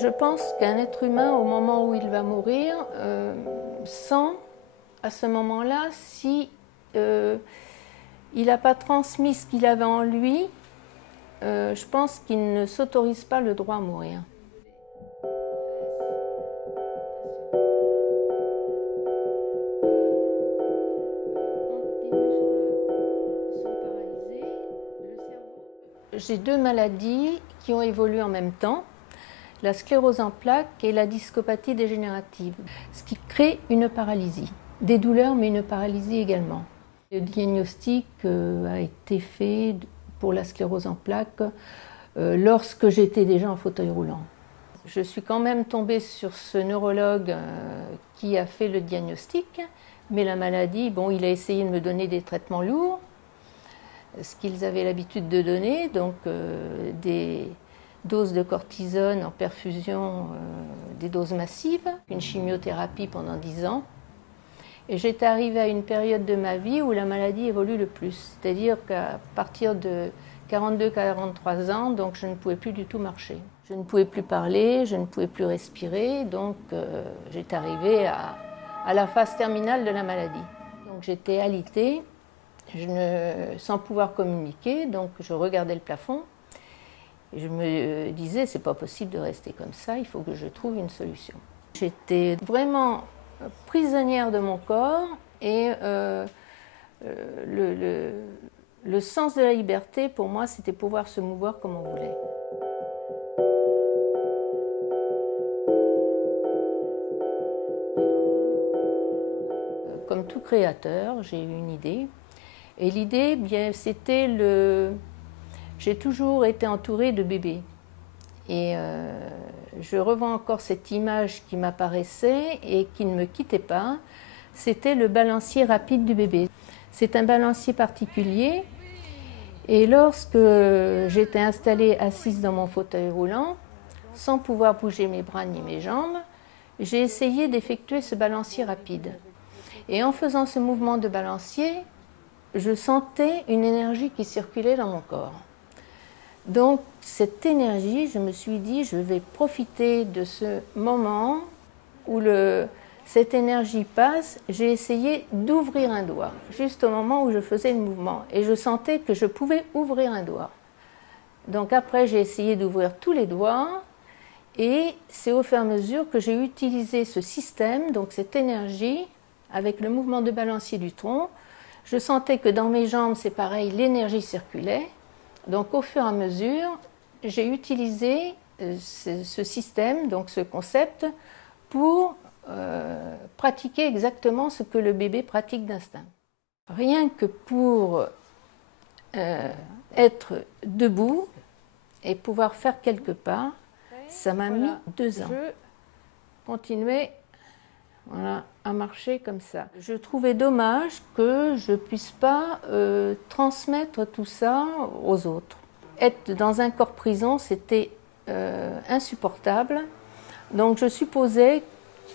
Je pense qu'un être humain, au moment où il va mourir, sent à ce moment-là si il n'a pas transmis ce qu'il avait en lui, je pense qu'il ne s'autorise pas le droit à mourir. J'ai deux maladies qui ont évolué en même temps, la sclérose en plaques et la discopathie dégénérative, ce qui crée une paralysie, des douleurs mais une paralysie également. Le diagnostic a été fait pour la sclérose en plaques lorsque j'étais déjà en fauteuil roulant. Je suis quand même tombée sur ce neurologue qui a fait le diagnostic, mais la maladie, bon, il a essayé de me donner des traitements lourds, ce qu'ils avaient l'habitude de donner, donc des doses de cortisone en perfusion, des doses massives, une chimiothérapie pendant 10 ans. Et j'étais arrivée à une période de ma vie où la maladie évolue le plus, c'est-à-dire qu'à partir de 42-43 ans, donc je ne pouvais plus du tout marcher. Je ne pouvais plus parler, je ne pouvais plus respirer, donc j'étais arrivée à la phase terminale de la maladie. Donc j'étais alitée, sans pouvoir communiquer, donc je regardais le plafond et je me disais c'est pas possible de rester comme ça, il faut que je trouve une solution. J'étais vraiment prisonnière de mon corps et le sens de la liberté pour moi c'était pouvoir se mouvoir comme on voulait. Comme tout créateur, j'ai eu une idée. Et l'idée, bien, c'était j'ai toujours été entourée de bébés. Et je revois encore cette image qui m'apparaissait et qui ne me quittait pas. C'était le balancier rapide du bébé. C'est un balancier particulier. Et lorsque j'étais installée assise dans mon fauteuil roulant, sans pouvoir bouger mes bras ni mes jambes, j'ai essayé d'effectuer ce balancier rapide. Et en faisant ce mouvement de balancier, je sentais une énergie qui circulait dans mon corps. Donc cette énergie, je me suis dit, je vais profiter de ce moment où cette énergie passe. J'ai essayé d'ouvrir un doigt, juste au moment où je faisais le mouvement. Et je sentais que je pouvais ouvrir un doigt. Donc après, j'ai essayé d'ouvrir tous les doigts. Et c'est au fur et à mesure que j'ai utilisé ce système, donc cette énergie, avec le mouvement de balancier du tronc. Je sentais que dans mes jambes, c'est pareil, l'énergie circulait. Donc au fur et à mesure, j'ai utilisé ce système, donc ce concept, pour pratiquer exactement ce que le bébé pratique d'instinct. Rien que pour être debout et pouvoir faire quelques pas, ça m'a mis 2 ans. Je continuais à marcher comme ça. Je trouvais dommage que je ne puisse pas transmettre tout ça aux autres. Être dans un corps prison, c'était insupportable. Donc je supposais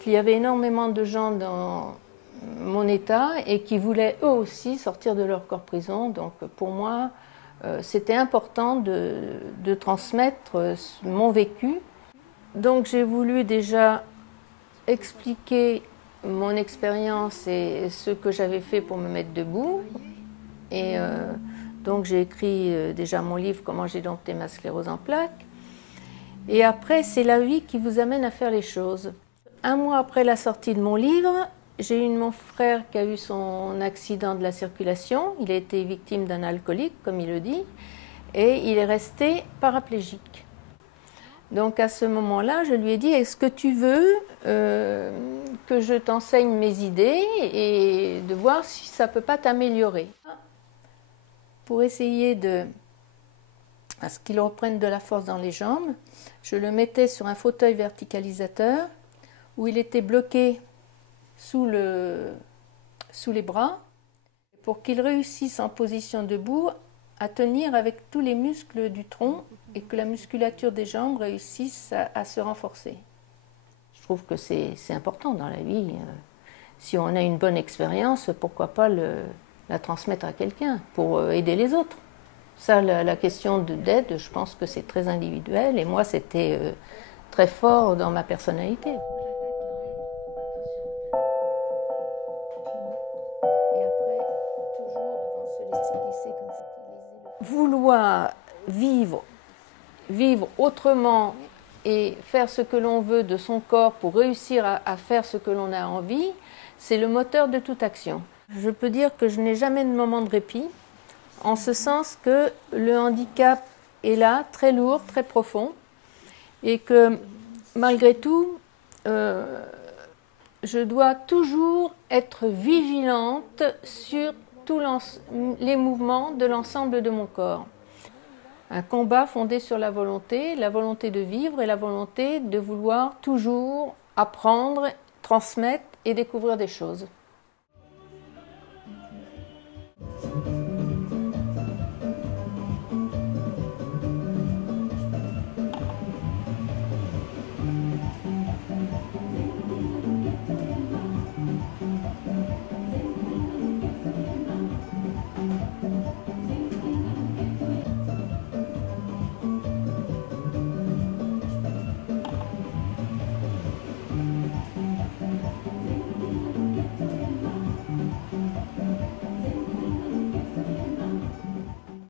qu'il y avait énormément de gens dans mon état et qui voulaient eux aussi sortir de leur corps prison. Donc pour moi, c'était important de transmettre mon vécu. Donc j'ai voulu déjà expliquer mon expérience et ce que j'avais fait pour me mettre debout. Et donc j'ai écrit déjà mon livre « Comment j'ai dompté ma sclérose en plaques ». Et après, c'est la vie qui vous amène à faire les choses. 1 mois après la sortie de mon livre, j'ai eu mon frère qui a eu son accident de la circulation. Il a été victime d'un alcoolique, comme il le dit, et il est resté paraplégique. Donc à ce moment-là, je lui ai dit, est-ce que tu veux que je t'enseigne mes idées et de voir si ça ne peut pas t'améliorer. Pour essayer à ce qu'il reprenne de la force dans les jambes, je le mettais sur un fauteuil verticalisateur où il était bloqué sous les bras pour qu'il réussisse en position debout à tenir avec tous les muscles du tronc et que la musculature des jambes réussisse à se renforcer. Je trouve que c'est important dans la vie. Si on a une bonne expérience, pourquoi pas la transmettre à quelqu'un pour aider les autres. Ça, la question d'aide, je pense que c'est très individuel. Et moi, c'était très fort dans ma personnalité. Vouloir vivre autrement et faire ce que l'on veut de son corps pour réussir à faire ce que l'on a envie, c'est le moteur de toute action. Je peux dire que je n'ai jamais de moment de répit, en ce sens que le handicap est là, très lourd, très profond, et que malgré tout, je dois toujours être vigilante sur tous les mouvements de l'ensemble de mon corps. Un combat fondé sur la volonté de vivre et la volonté de vouloir toujours apprendre, transmettre et découvrir des choses.